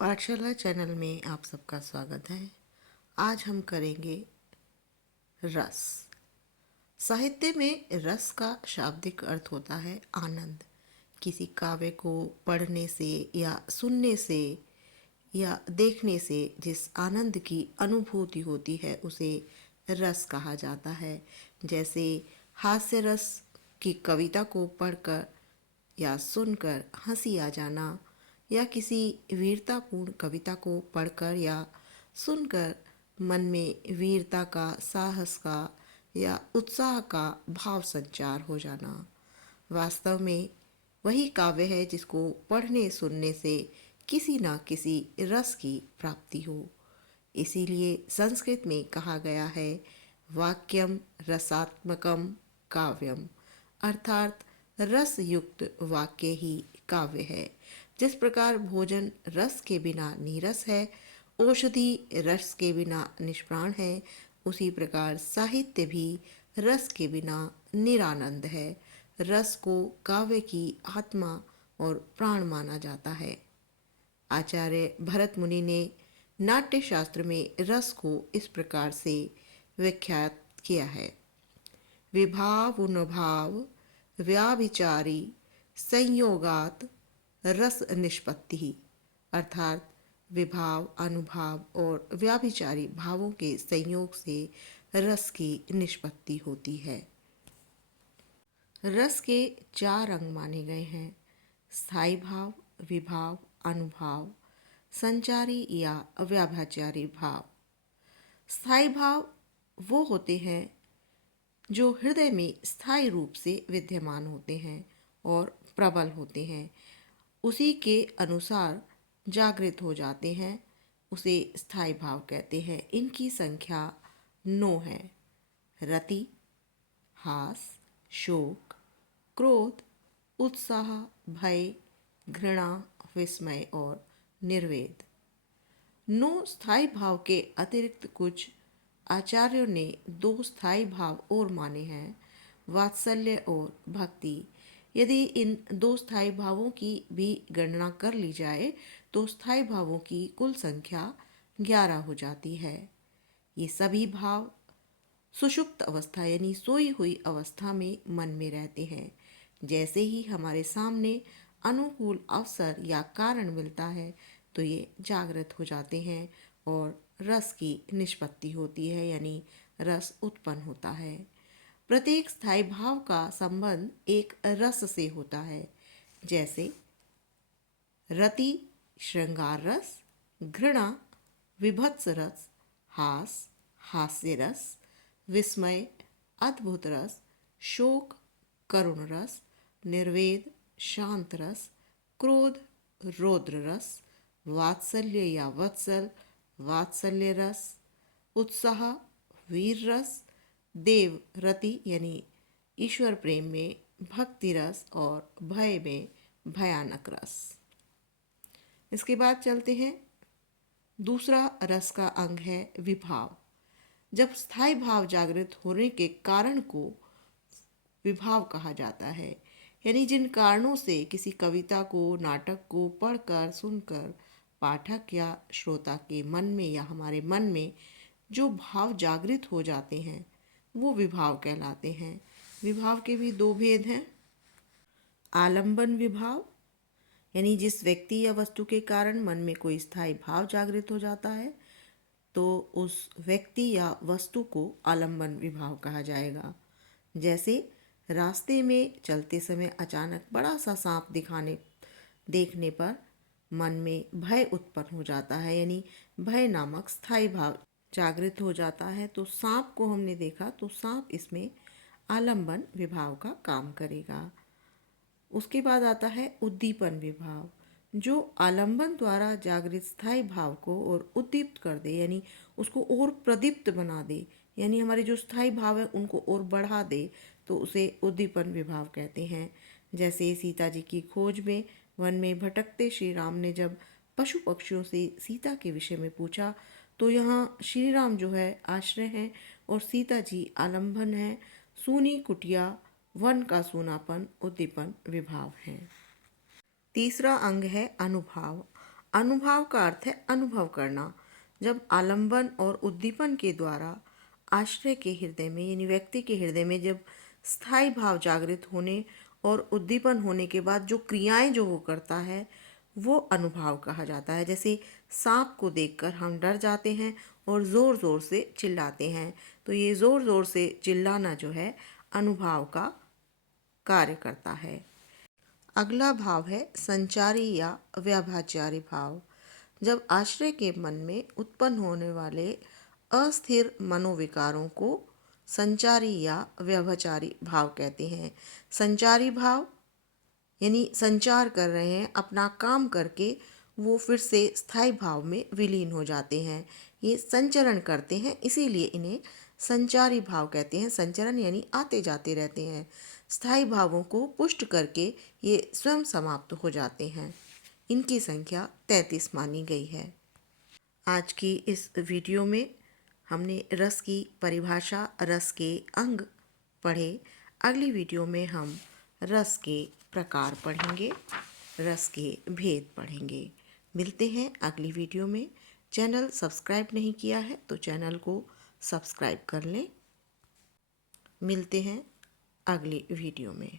पाठशाला चैनल में आप सबका स्वागत है। आज हम करेंगे रस। साहित्य में रस का शाब्दिक अर्थ होता है आनंद। किसी काव्य को पढ़ने से या सुनने से या देखने से जिस आनंद की अनुभूति होती है उसे रस कहा जाता है। जैसे हास्य रस की कविता को पढ़कर या सुनकर हंसी आ जाना, या किसी वीरतापूर्ण कविता को पढ़कर या सुनकर मन में वीरता का, साहस का या उत्साह का भाव संचार हो जाना। वास्तव में वही काव्य है जिसको पढ़ने सुनने से किसी न किसी रस की प्राप्ति हो। इसीलिए संस्कृत में कहा गया है वाक्यम रसात्मकम काव्यम, अर्थात रस युक्त वाक्य ही काव्य है। जिस प्रकार भोजन रस के बिना नीरस है, औषधि रस के बिना निष्प्राण है, उसी प्रकार साहित्य भी रस के बिना निरानंद है। रस को काव्य की आत्मा और प्राण माना जाता है। आचार्य भरत मुनि ने नाट्य शास्त्र में रस को इस प्रकार से व्याख्यात किया है। विभावनुभाव व्याभिचारी संयोगात रस निष्पत्ति, अर्थात विभाव, अनुभाव और व्याभिचारी भावों के संयोग से रस की निष्पत्ति होती है। रस के 4 अंग माने गए हैं: स्थायी भाव, विभाव, अनुभाव, संचारी या व्याभिचारी भाव। स्थायी भाव वो होते हैं जो हृदय में स्थायी रूप से विद्यमान होते हैं और प्रबल होते हैं, उसी के अनुसार जागृत हो जाते हैं, उसे स्थायी भाव कहते हैं। इनकी संख्या 9 है: रति, हास, शोक, क्रोध, उत्साह, भय, घृणा, विस्मय और निर्वेद। 9 स्थायी भाव के अतिरिक्त कुछ आचार्यों ने 2 स्थायी भाव और माने हैं: वात्सल्य और भक्ति। यदि इन 2 स्थायी भावों की भी गणना कर ली जाए तो स्थायी भावों की कुल संख्या 11 हो जाती है। ये सभी भाव सुषुप्त अवस्था यानी सोई हुई अवस्था में मन में रहते हैं। जैसे ही हमारे सामने अनुकूल अवसर या कारण मिलता है तो ये जागृत हो जाते हैं और रस की निष्पत्ति होती है, यानी रस उत्पन्न होता है। प्रत्येक स्थायी भाव का संबंध एक रस से होता है। जैसे रति श्रृंगार रस, घृणा विभत्स रस, हास हास्य रस, विस्मय अद्भुत रस, शोक करुण रस, निर्वेद शांत रस, क्रोध रौद्र रस, वात्सल्य या वत्सल वात्सल्य रस, उत्साह वीर रस, देव रति यानी ईश्वर प्रेम में भक्ति रस और भय में भयानक रस। इसके बाद चलते हैं, दूसरा रस का अंग है विभाव। जब स्थायी भाव जागृत होने के कारण को विभाव कहा जाता है, यानी जिन कारणों से किसी कविता को, नाटक को पढ़कर सुनकर पाठक या श्रोता के मन में या हमारे मन में जो भाव जागृत हो जाते हैं वो विभाव कहलाते हैं। विभाव के भी 2 भेद हैं: आलंबन विभाव, यानी जिस व्यक्ति या वस्तु के कारण मन में कोई स्थायी भाव जागृत हो जाता है तो उस व्यक्ति या वस्तु को आलंबन विभाव कहा जाएगा। जैसे रास्ते में चलते समय अचानक बड़ा सा सांप देखने पर मन में भय उत्पन्न हो जाता है, यानी भय नामक स्थायी भाव जागृत हो जाता है। तो सांप को हमने देखा तो सांप इसमें आलंबन विभाव का काम करेगा। उसके बाद आता है उद्दीपन विभाव, जो आलंबन द्वारा जागृत स्थायी भाव को और उद्दीप्त कर दे, यानी उसको और प्रदीप्त बना दे, यानी हमारे जो स्थायी भाव है उनको और बढ़ा दे, तो उसे उद्दीपन विभाव कहते हैं। जैसे सीता जी की खोज में वन में भटकते श्री राम ने जब पशु पक्षियों से सीता के विषय में पूछा तो यहाँ श्री राम जो है आश्रय हैं और सीता जी आलंबन है। सूनी कुटिया वन का सूनापन उद्दीपन विभाव है। तीसरा अंग है अनुभाव। अनुभाव का अर्थ है अनुभव करना। जब आलंबन और उद्दीपन के द्वारा आश्रय के हृदय में यानी व्यक्ति के हृदय में जब स्थायी भाव जागृत होने और उद्दीपन होने के बाद जो क्रियाएं जो वो करता है वो अनुभाव कहा जाता है। जैसे सांप को देखकर हम डर जाते हैं और ज़ोर ज़ोर से चिल्लाते हैं, तो ये ज़ोर ज़ोर से चिल्लाना जो है अनुभाव का कार्य करता है। अगला भाव है संचारी या व्याभाचारी भाव। जब आश्रय के मन में उत्पन्न होने वाले अस्थिर मनोविकारों को संचारी या व्यभिचारी भाव कहते हैं। संचारी भाव यानी संचार कर रहे हैं, अपना काम करके वो फिर से स्थायी भाव में विलीन हो जाते हैं, ये संचरण करते हैं, इसीलिए इन्हें संचारी भाव कहते हैं। संचरण यानी आते जाते रहते हैं, स्थायी भावों को पुष्ट करके ये स्वयं समाप्त हो जाते हैं। इनकी संख्या 33 मानी गई है। आज की इस वीडियो में हमने रस की परिभाषा, रस के अंग पढ़े। अगली वीडियो में हम रस के प्रकार पढ़ेंगे, रस के भेद पढ़ेंगे। मिलते हैं अगली वीडियो में। चैनल सब्सक्राइब नहीं किया है तो चैनल को सब्सक्राइब कर लें। मिलते हैं अगली वीडियो में।